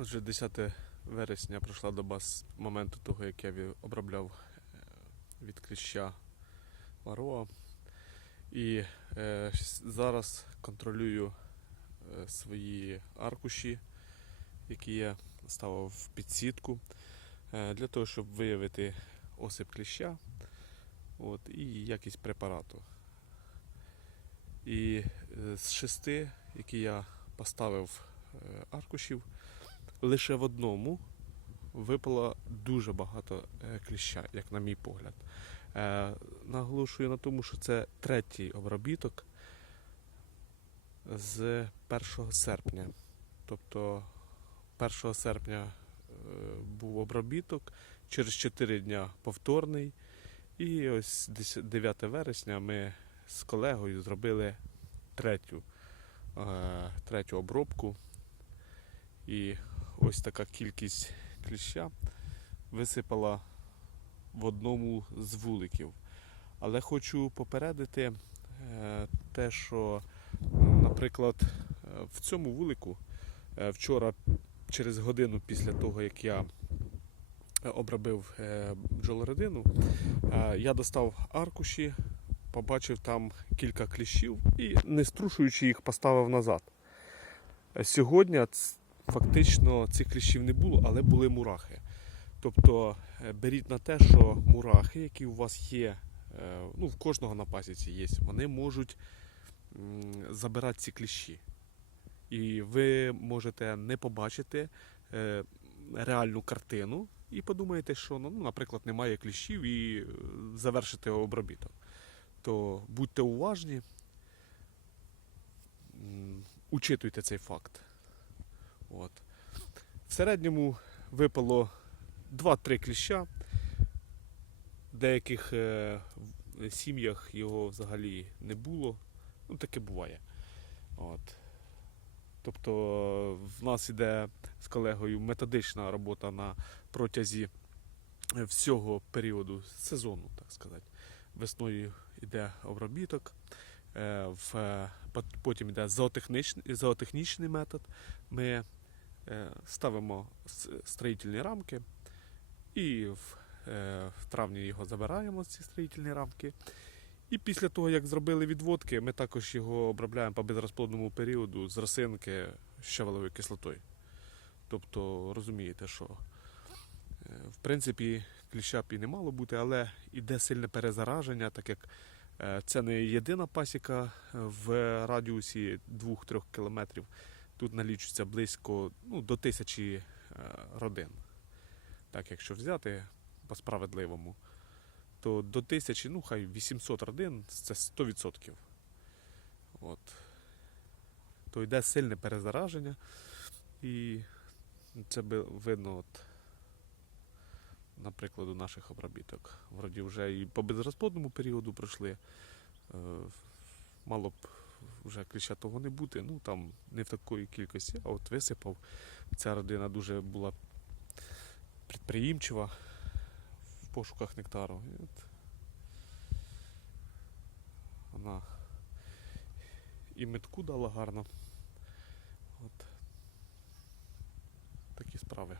Отже, 10 вересня пройшла доба з моменту того, як я обробляв е, від кліща вароа. І е, зараз контролюю е, свої аркуші, які я ставив в підсітку, е, для того, щоб виявити осип кліща от, і якість препарату. І е, з шести, які я поставив аркушів, лише в одному випало дуже багато е, кліща, як на мій погляд. Е, Наголошую на тому, що це третій обробіток з 1 серпня. Тобто 1 серпня е, був обробіток, через 4 дня повторний. І ось 10 9 вересня ми з колегою зробили третю, третю обробку. І ось така кількість кліща висипала в одному з вуликів. Але хочу попередити е, те, що, наприклад, е, в цьому вулику е, вчора, через годину після того, як я обробив бджолородину, я достав аркуші, побачив там кілька кліщів і, не струшуючи їх, поставив назад. Сьогодні фактично цих кліщів не було, але були мурахи. Тобто е, беріть на те, що мурахи, які у вас є, е, ну в кожного на пасіці є, вони можуть забирати ці кліщі. І ви можете не побачити е, реальну картину і подумаєте, що ну, наприклад, немає кліщів і завершите обробіток. То будьте уважні, учитуйте цей факт. От. В середньому випало 2-3 кліща. В деяких е, сім'ях його взагалі не було. Ну, таке буває. От. Тобто в нас іде з колегою методична робота на протязі е, всього періоду сезону, так сказати. Весною йде обробіток, е, е, потім йде зоотехнічний, зоотехнічний метод. Ми е, ставимо строїтельні рамки і в, е, травні його забираємо, з ці строїтельні рамки. І після того, як зробили відводки, ми також його обробляємо по безрозплодному періоду з росинки щавелевою кислотою. Тобто розумієте, що е, в принципі кліща б і не мало бути, але іде сильне перезараження, так як е, це не єдина пасіка в радіусі 2-3 кілометрів. Тут налічується близько ну, до тисячі е, родин. Так, якщо взяти по справедливому, то до тисячі, ну хай 800 родин це 100%. От. То йде сильне перезараження, і це видно, от, наприклад, у наших обробіток. Вроді вже і по безрозплодному періоду пройшли. Е, мало б вже кліща того не бути, ну там не в такої кількості, а от висипав. Ця родина дуже була підприємчива в пошуках нектару. І от вона і метку дала гарно. От такі справи.